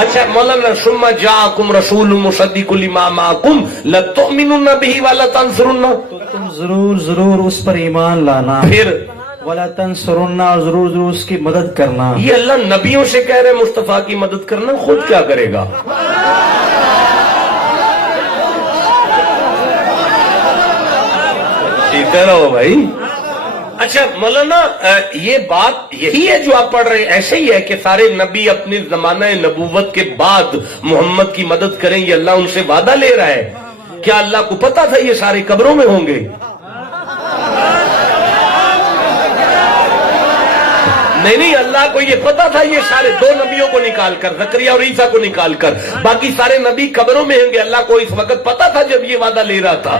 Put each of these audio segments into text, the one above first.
اچھا مولانا ثم جاءکم رسول مصدق لما معکم لتؤمنن به ولتنصرن، تو تم ضرور اس پر ایمان لانا، پھر وَلَا تَنْصُرُنَّ، اور ضرور اس کی مدد کرنا. یہ اللہ نبیوں سے کہہ رہے مصطفیٰ کی مدد کرنا، خود کیا کرے گا؟ سیدھے رہو بھائی. اچھا مولانا یہ بات یہی ہے جو آپ پڑھ رہے ہیں، ایسے ہی ہے کہ سارے نبی اپنے زمانہ نبوت کے بعد محمد کی مدد کریں، یہ اللہ ان سے وعدہ لے رہا ہے؟ کیا اللہ کو پتا تھا یہ سارے قبروں میں ہوں گے؟ نہیں، اللہ کو یہ پتا تھا یہ سارے دو نبیوں کو نکال کر، زکریا اور عیسیٰ کو نکال کر باقی سارے نبی قبروں میں ہوں گے. اللہ کو اس وقت پتا تھا جب یہ وعدہ لے رہا تھا.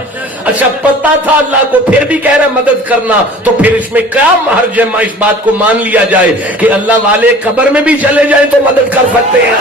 اچھا پتا تھا اللہ کو، پھر بھی کہہ رہا مدد کرنا، تو پھر اس میں کیا حرج ہے اس بات کو مان لیا جائے کہ اللہ والے قبر میں بھی چلے جائیں تو مدد کر سکتے ہیں؟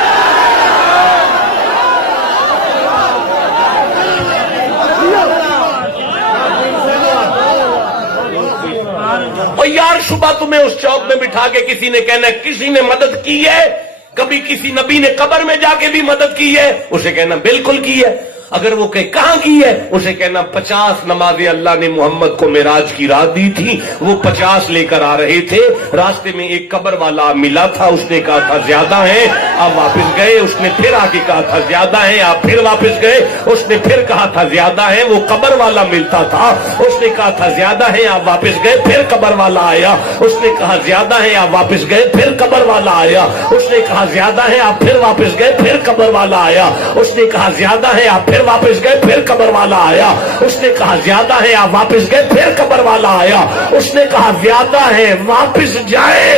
اور یار صبح تمہیں اس چوک میں بٹھا کے کسی نے کہنا کسی نے مدد کی ہے، کبھی کسی نبی نے قبر میں جا کے بھی مدد کی ہے، اسے کہنا بالکل کی ہے. اگر وہ کہ کہاں کی ہے، اسے کہنا 50 نمازیں اللہ نے محمد کو معراج کی رات دی تھی، وہ 50 لے کر آ رہے تھے، راستے میں ایک قبر والا ملا تھا، اس نے کہا تھا زیادہ ہیں، آپ واپس گئے، اس نے پھر آ کے کہا تھا زیادہ ہیں، آپ پھر واپس گئے، اس نے پھر کہا تھا زیادہ ہیں، وہ قبر والا ملتا تھا، اس نے کہا تھا زیادہ ہیں، آپ واپس گئے، پھر قبر والا آیا، اس نے کہا زیادہ ہیں، آپ واپس گئے، پھر قبر والا آیا، اس نے کہا زیادہ ہیں، آپ پھر واپس گئے، پھر قبر والا آیا، اس نے کہا زیادہ ہیں، آپ پھر واپس گئے، پھر قبر والا آیا، اس نے کہا زیادہ ہے، آپ واپس گئے، پھر قبر والا آیا، اس نے کہا زیادہ ہے، واپس جائے.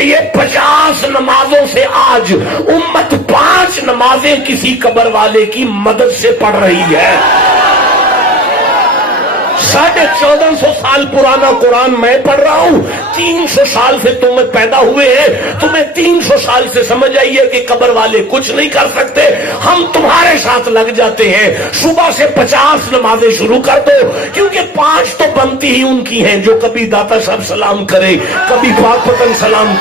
یہ 50 نمازوں سے آج امت 5 نمازیں کسی قبر والے کی مدد سے پڑھ رہی ہے. 1450 سال پرانا قرآن میں پڑھ رہا ہوں، 300 سال سے تم پیدا ہوئے ہیں، تمہیں 300 سال سے سمجھ آئیے کہ قبر والے کچھ نہیں کر سکتے، ہم تمہارے ساتھ لگ جاتے ہیں. صبح سے 50 نمازیں شروع کر دو، کیونکہ 5 تو بنتی ہی ان کی ہیں، جو کبھی داتا صاحب سلام کرے، کبھی پاک پتن سلام،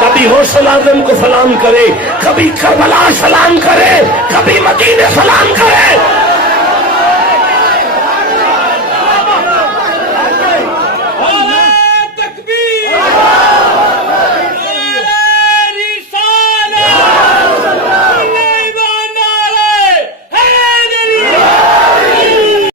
کبھی غوث اعظم کو سلام کرے، کبھی کربلا سلام کرے، کبھی مدینے سلام کرے.